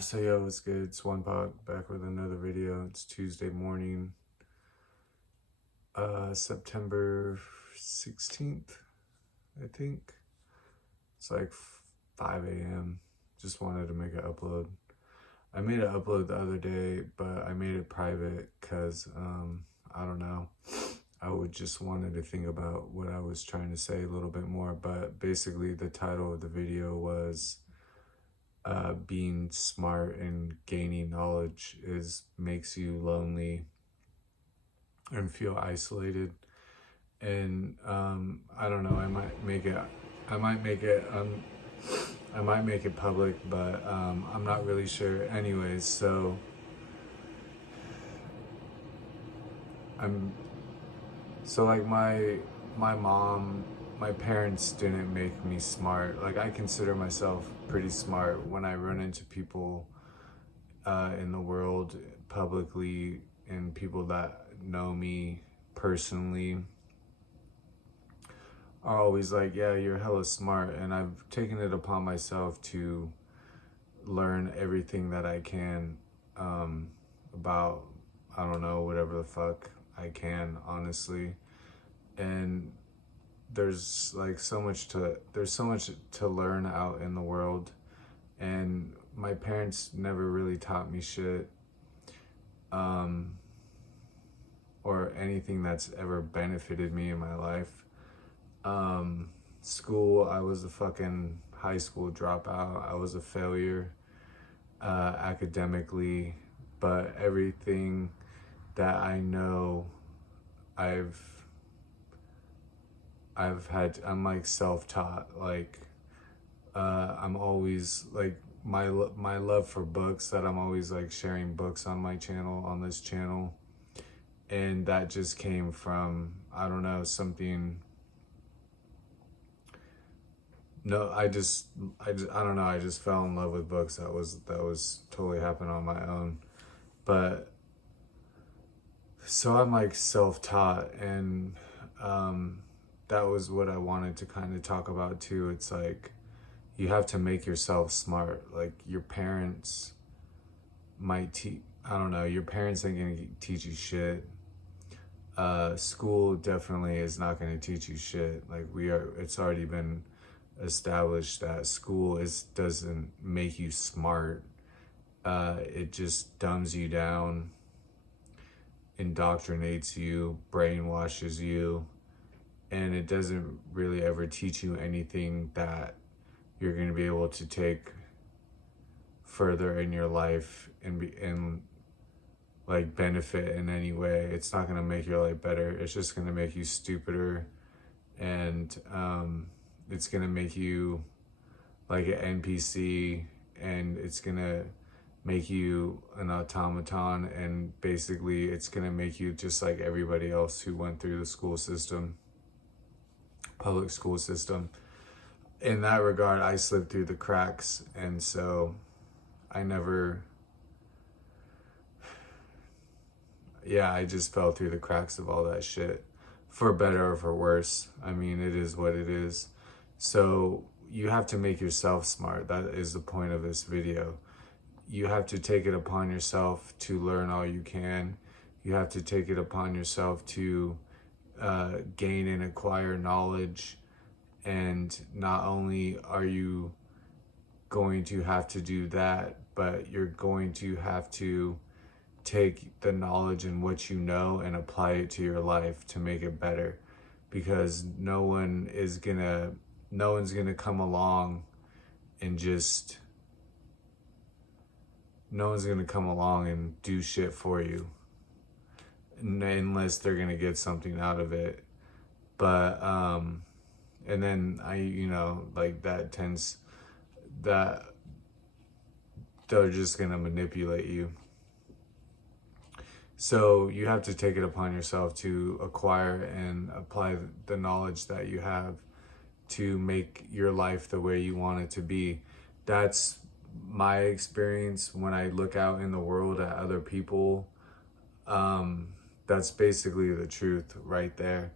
So yeah, what's good? It's One Pot back with another video. It's Tuesday morning, September 16th, I think. It's like 5 a.m. Just wanted to make an upload. I made an upload the other day, but I made it private because, I don't know. I would just wanted to think about what I was trying to say a little bit more. But basically, the title of the video was being smart and gaining knowledge makes you lonely and feel isolated. And I don't know. I might make it. I might make it public, but I'm not really sure. Anyways, so I'm like my mom, my parents didn't make me smart. Like, I consider myself pretty smart when I run into people in the world publicly, and people that know me personally are always like, yeah, you're hella smart. And I've taken it upon myself to learn everything that I can about, I don't know, whatever the fuck I can, honestly. And there's so much to learn out in the world, and my parents never really taught me shit or anything that's ever benefited me in my life. School, I was a fucking high school dropout. I was a failure academically, but everything that I know, I'm like self-taught. Like I'm always like my love for books, that I'm always like sharing books on my channel, on this channel, and that just came from, I don't know, something. No, I don't know. I just fell in love with books. That was totally happened on my own. But so I'm like self-taught, and that was what I wanted to kind of talk about too. It's like, you have to make yourself smart. Like, your parents might teach, I don't know, your parents ain't gonna teach you shit. School definitely is not gonna teach you shit. Like, it's already been established that school doesn't make you smart. It just dumbs you down, indoctrinates you, brainwashes you, and it doesn't really ever teach you anything that you're going to be able to take further in your life and like benefit in any way. It's not going to make your life better. It's just going to make you stupider, and it's going to make you like an NPC, and it's going to make you an automaton, and basically it's going to make you just like everybody else who went through the school system, public school system. In that regard, I slipped through the cracks, and so I just fell through the cracks of all that shit, for better or for worse. I mean, it is what it is. So you have to make yourself smart. That is the point of this video. You have to take it upon yourself to learn all you can. You have to take it upon yourself to gain and acquire knowledge. And not only are you going to have to do that, but you're going to have to take the knowledge and what you know and apply it to your life to make it better. Because no one's gonna come along and just, no one's gonna come along and do shit for you unless they're gonna get something out of it. But and then like that they're just gonna manipulate you. So you have to take it upon yourself to acquire and apply the knowledge that you have to make your life the way you want it to be. That's my experience when I look out in the world at other people. That's basically the truth right there.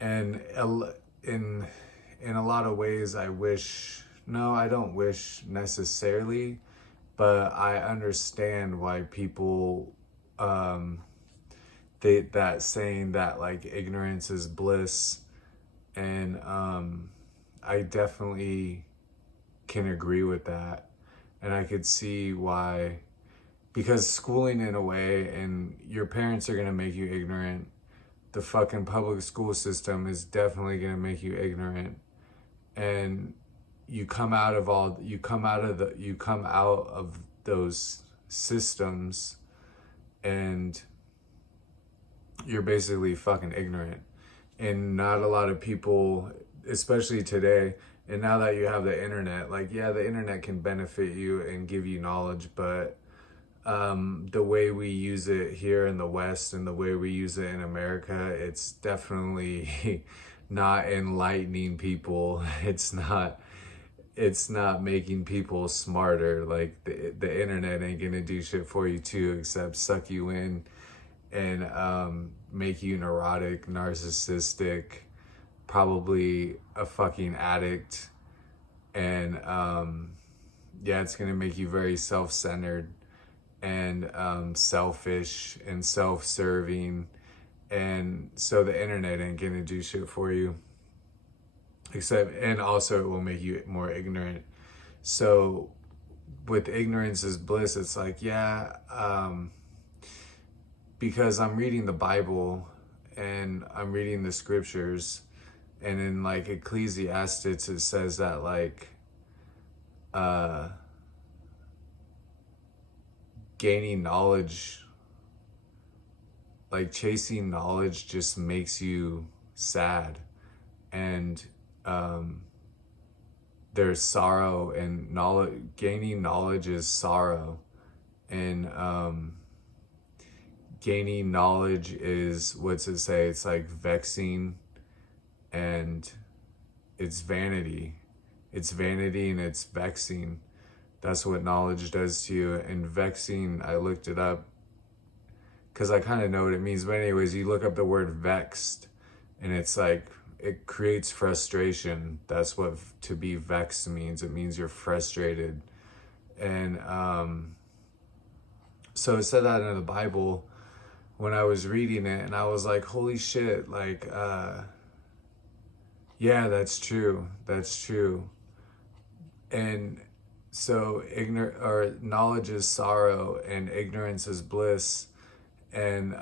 And in a lot of ways, I don't wish necessarily, but I understand why people, that saying that like ignorance is bliss, and I definitely can agree with that, and I could see why, because schooling in a way, and your parents are gonna make you ignorant. The fucking public school system is definitely gonna make you ignorant, and you come out of those systems, and you're basically fucking ignorant. And not a lot of people, especially today, and now that you have the internet, like, yeah, the internet can benefit you and give you knowledge, but the way we use it here in the West and the way we use it in America, it's definitely not enlightening people. It's not making people smarter. Like the internet ain't gonna do shit for you too, except suck you in and make you neurotic, narcissistic, probably a fucking addict, and yeah, it's gonna make you very self-centered and selfish and self-serving, and so the internet ain't gonna do shit for you, except, and also it will make you more ignorant. So with ignorance is bliss, it's like, yeah, because I'm reading the Bible and I'm reading the scriptures, and in like Ecclesiastes it says that like gaining knowledge, like chasing knowledge, just makes you sad, and there's sorrow, and knowledge, gaining knowledge is sorrow, and gaining knowledge is, what's it say, it's like vexing, and it's vanity and it's vexing. That's what knowledge does to you. And vexing, I looked it up because I kind of know what it means, but anyways, you look up the word vexed, and it's like, it creates frustration. That's what to be vexed means. It means you're frustrated. And so it said that in the Bible when I was reading it, and I was like, holy shit, like yeah, that's true, and so knowledge is sorrow and ignorance is bliss, and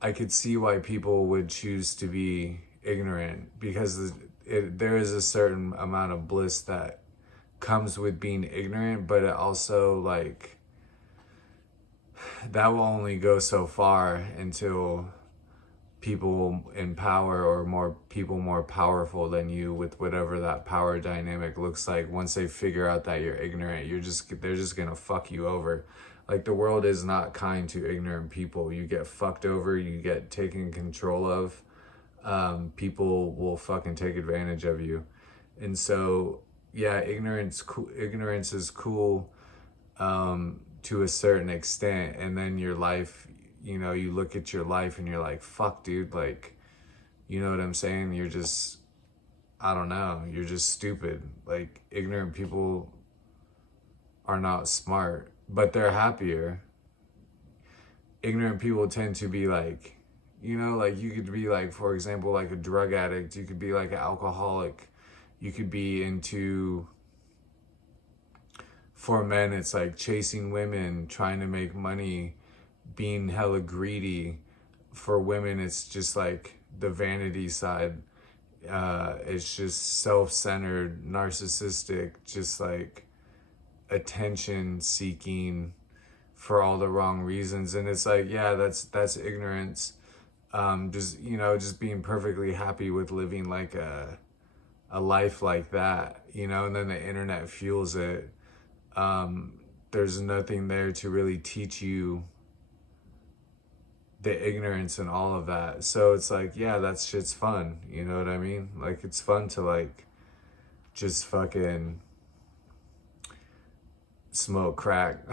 I could see why people would choose to be ignorant, because there is a certain amount of bliss that comes with being ignorant, but it also, like, that will only go so far until people in power, or more people more powerful than you, with whatever that power dynamic looks like, once they figure out that you're ignorant, they're just gonna fuck you over. Like, the world is not kind to ignorant people. You get fucked over, you get taken control of. People will fucking take advantage of you. And so, yeah, ignorance is cool to a certain extent. And then your life, you know, you look at your life and you're like, fuck, dude, like, you know what I'm saying? You're just, I don't know, you're just stupid. Like, ignorant people are not smart, but they're happier. Ignorant people tend to be like, you know, like, you could be like, for example, like a drug addict, you could be like an alcoholic, you could be into, for men, it's like chasing women, trying to make money, being hella greedy. For women, it's just like the vanity side. It's just self-centered, narcissistic, just like attention seeking for all the wrong reasons. And it's like, yeah, that's ignorance. Just, you know, just being perfectly happy with living like a life like that, you know, and then the internet fuels it. There's nothing there to really teach you the ignorance and all of that. So it's like, yeah, that shit's fun. You know what I mean? Like, it's fun to like just fucking smoke crack.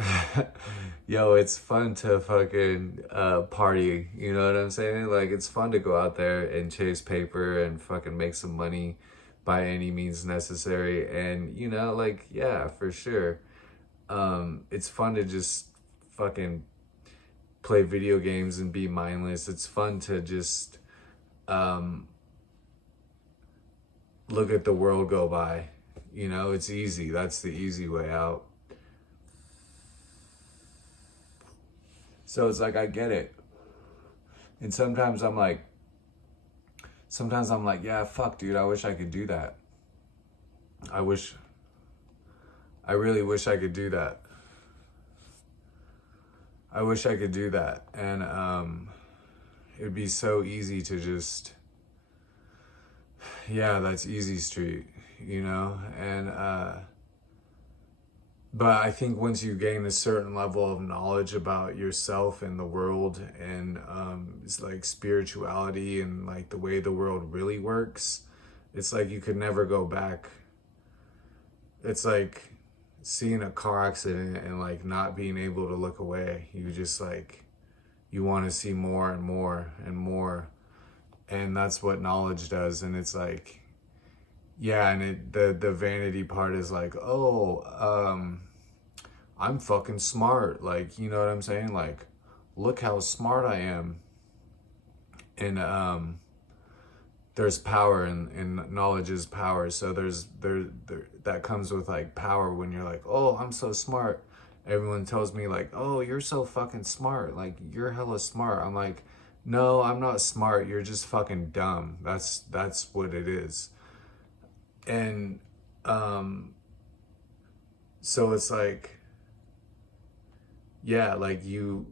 Yo, it's fun to fucking party. You know what I'm saying? Like, it's fun to go out there and chase paper and fucking make some money by any means necessary. And, you know, like, yeah, for sure. It's fun to just fucking play video games and be mindless. It's fun to just look at the world go by. You know, it's easy. That's the easy way out. So it's like, I get it. And sometimes I'm like, yeah, fuck, dude, I wish I could do that. I really wish I could do that. I wish I could do that. And it'd be so easy to just, yeah, that's easy street, you know? And, but I think once you gain a certain level of knowledge about yourself and the world and it's like spirituality and like the way the world really works, it's like you could never go back. It's like seeing a car accident and like not being able to look away. You just like, you want to see more and more and more. And that's what knowledge does. And it's like, yeah, and the vanity part is like, oh, I'm fucking smart. Like, you know what I'm saying? Like, look how smart I am. And there's power and knowledge is power. So there that comes with like power when you're like, oh, I'm so smart. Everyone tells me like, oh, you're so fucking smart. Like, you're hella smart. I'm like, no, I'm not smart. You're just fucking dumb. That's what it is. And so it's like, yeah, like you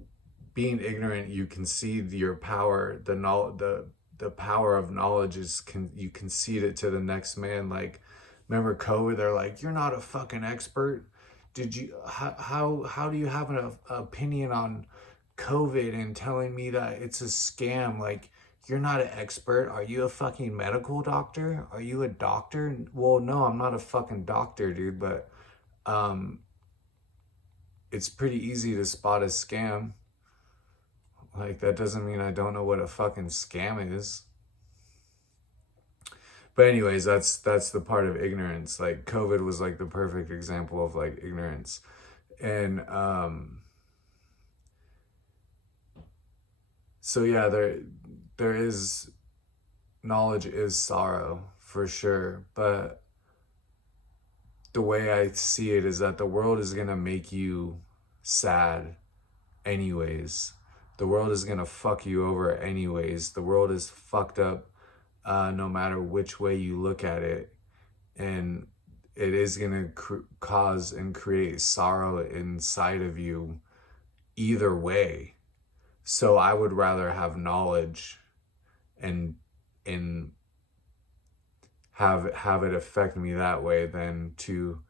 being ignorant, you concede your power. The power of knowledge is you concede it to the next man. Like, remember COVID? They're like, you're not a fucking expert. Did you how do you have an opinion on COVID and telling me that it's a scam? Like, you're not an expert. Are you a fucking medical doctor? Are you a doctor? Well, no, I'm not a fucking doctor, dude, but it's pretty easy to spot a scam. Like, that doesn't mean I don't know what a fucking scam is. But anyways, that's the part of ignorance. Like, COVID was like the perfect example of like ignorance. And so yeah, there is, knowledge is sorrow for sure, but the way I see it is that the world is gonna make you sad anyways. The world is gonna fuck you over anyways. The world is fucked up no matter which way you look at it. And it is gonna cause and create sorrow inside of you either way. So I would rather have knowledge and have it affect me that way than to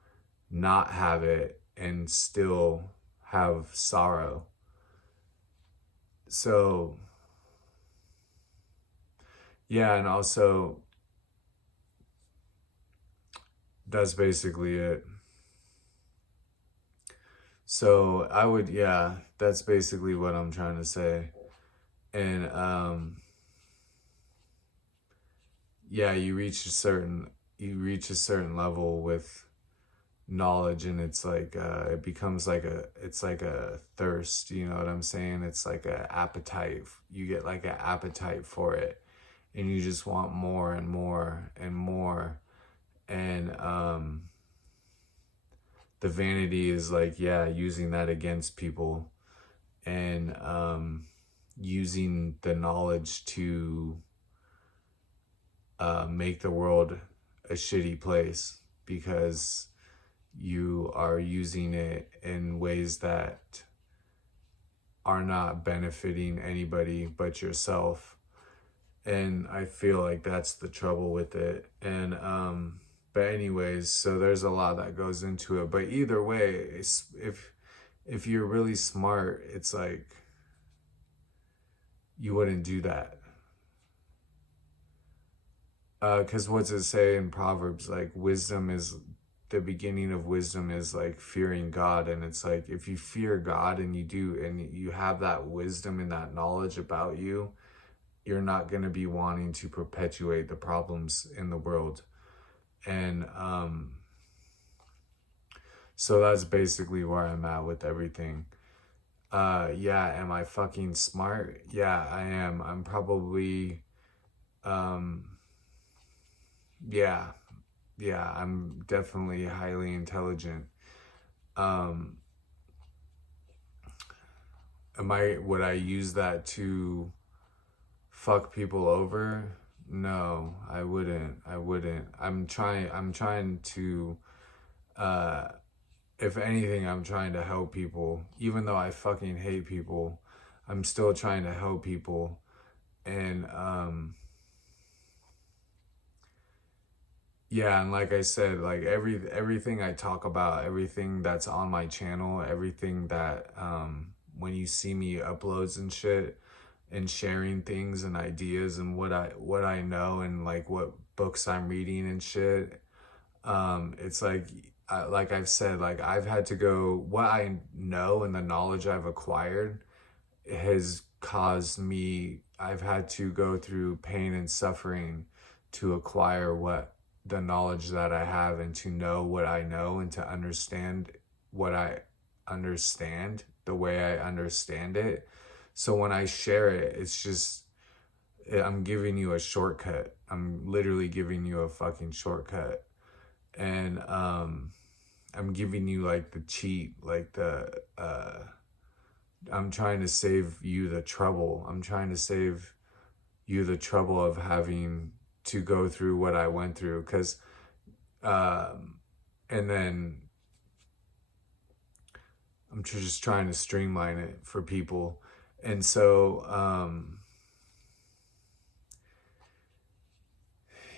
not have it and still have sorrow. So yeah, and also that's basically it. So I would, yeah, that's basically what I'm trying to say. And yeah, you reach a certain level with knowledge, and it's like it becomes like it's like a thirst, you know what I'm saying? It's like a appetite. You get like an appetite for it, and you just want more and more and more. And the vanity is like, yeah, using that against people, and using the knowledge to make the world a shitty place because you are using it in ways that are not benefiting anybody but yourself. And I feel like that's the trouble with it. And but anyways, so there's a lot that goes into it. But either way, if you're really smart, it's like you wouldn't do that. Because what's it say in Proverbs? Like, wisdom is, the beginning of wisdom is like fearing God. And it's like, if you fear God and you have that wisdom and that knowledge about you, you're not going to be wanting to perpetuate the problems in the world. And so that's basically where I'm at with everything. Yeah, am I fucking smart? Yeah, I am. I'm probably, yeah, I'm definitely highly intelligent. Um, would I use that to fuck people over? No, I wouldn't. I'm trying to, uh, if anything, I'm trying to help people. Even though I fucking hate people, I'm still trying to help people. And, yeah, and like I said, like everything I talk about, everything that's on my channel, everything that, when you see me uploads and shit, and sharing things and ideas and what I know and like what books I'm reading and shit, it's like I've said, like I've had to go, what I know and the knowledge I've acquired has caused me, I've had to go through pain and suffering to acquire what the knowledge that I have, and to know what I know, and to understand what I understand the way I understand it. So when I share it, it's just, I'm giving you a shortcut. I'm literally giving you a fucking shortcut. And I'm giving you like the cheat, like I'm trying to save you the trouble. I'm trying to save you the trouble of having to go through what I went through. Because, and then I'm just trying to streamline it for people. And so,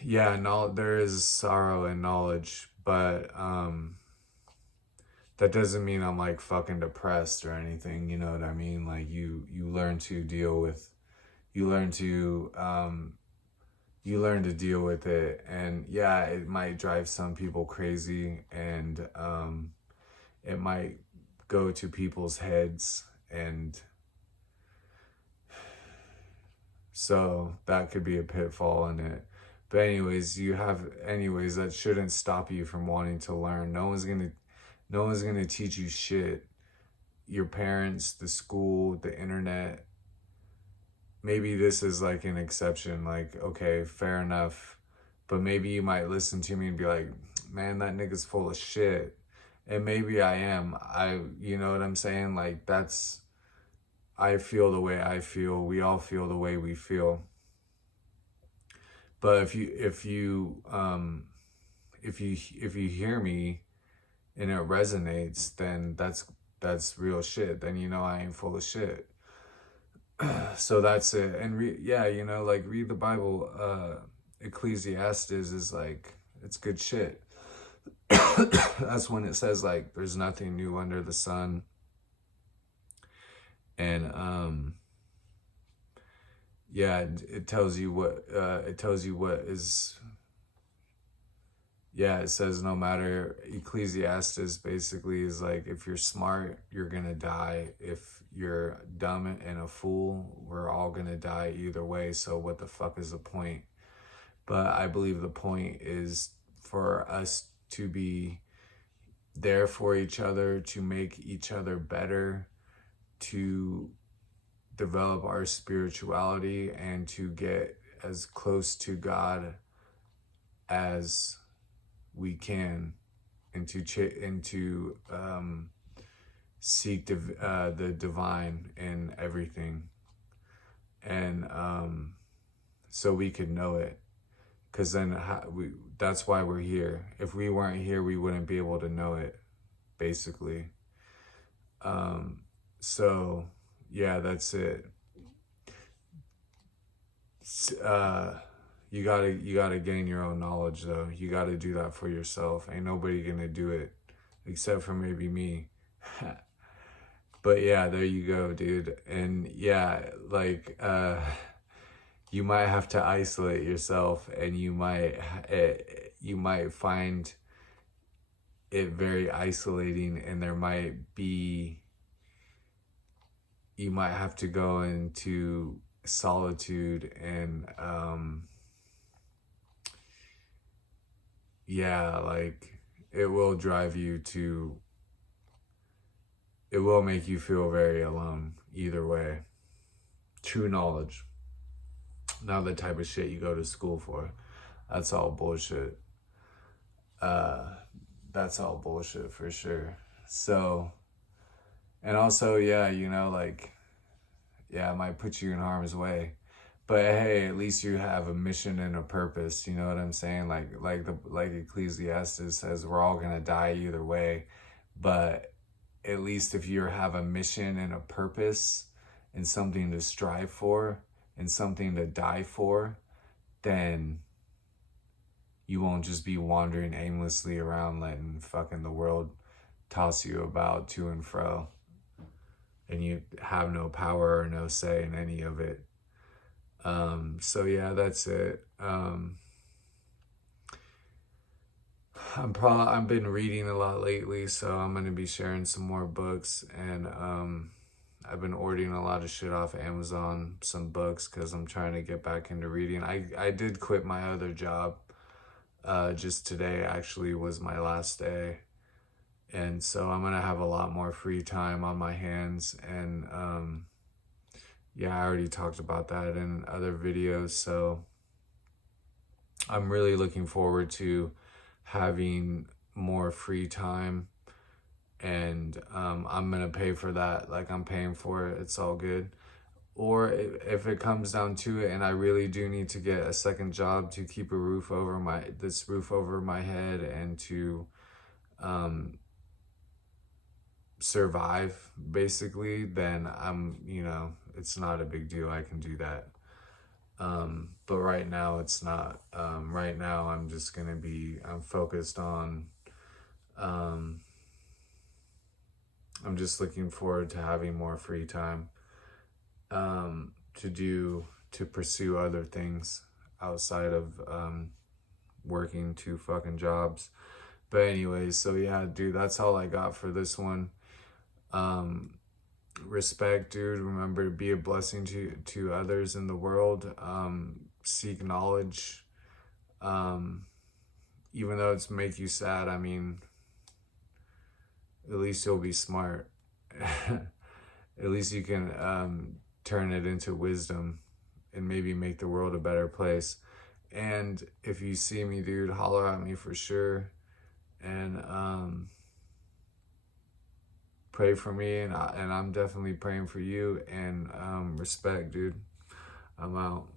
yeah, there is sorrow in knowledge, but that doesn't mean I'm like fucking depressed or anything, you know what I mean? Like you learn to deal with, you learn to deal with it. And yeah, it might drive some people crazy, and it might go to people's heads, and so that could be a pitfall in it. But anyways, that shouldn't stop you from wanting to learn. No one's gonna teach you shit. Your parents, the school, the internet. Maybe this is like an exception, like, okay, fair enough. But maybe you might listen to me and be like, man, that nigga's full of shit. And maybe I am. You know what I'm saying? Like, I feel the way I feel. We all feel the way we feel. But if you hear me and it resonates, then that's real shit. Then you know I ain't full of shit. So that's it. And like read the Bible. Ecclesiastes is like, it's good shit. That's when it says like there's nothing new under the sun. And yeah, it tells you what is, yeah, it says no matter, Ecclesiastes basically is like, if you're smart, you're gonna die. If you're dumb and a fool, we're all gonna die either way. So what the fuck is the point? But I believe the point is for us to be there for each other, to make each other better, to develop our spirituality, and to get as close to God as we can, and to seek the divine in everything, and so we could know it. Because then that's why we're here. If we weren't here, we wouldn't be able to know it, basically. So yeah, that's it. You gotta gain your own knowledge, though. You gotta do that for yourself. Ain't nobody gonna do it except for maybe me. But yeah, there you go, dude. And yeah, like you might have to isolate yourself, and you might find it very isolating, and you might have to go into solitude, and yeah, like it will drive you to, it will make you feel very alone either way. True knowledge, not the type of shit you go to school for. That's all bullshit. Uh, that's all bullshit for sure. So, and also, yeah, you know, like, yeah, it might put you in harm's way, but hey, at least you have a mission and a purpose. You know what I'm saying? Like Ecclesiastes says, we're all gonna die either way, but at least if you have a mission and a purpose and something to strive for and something to die for, then you won't just be wandering aimlessly around letting fucking the world toss you about to and fro, and you have no power or no say in any of it. So yeah, that's it. I've been reading a lot lately, so I'm gonna be sharing some more books, and I've been ordering a lot of shit off Amazon, some books, because I'm trying to get back into reading. I did quit my other job. Just today actually was my last day, and so I'm gonna have a lot more free time on my hands, and yeah, I already talked about that in other videos, so I'm really looking forward to having more free time, and I'm gonna pay for that. Like, I'm paying for it, it's all good. Or if it comes down to it and I really do need to get a second job to keep a roof over my head and to survive, basically, then it's not a big deal. I can do that. But right now it's not. Right now I'm focused on, I'm just looking forward to having more free time, to pursue other things outside of working two fucking jobs. But anyways, so yeah, dude, that's all I got for this one. Respect, dude. Remember to be a blessing to others in the world. Seek knowledge. Even though it's make you sad, I mean, at least you'll be smart. At least you can turn it into wisdom and maybe make the world a better place. And if you see me, dude, holler at me for sure. And pray for me, and I'm definitely praying for you. And respect, dude. I'm out.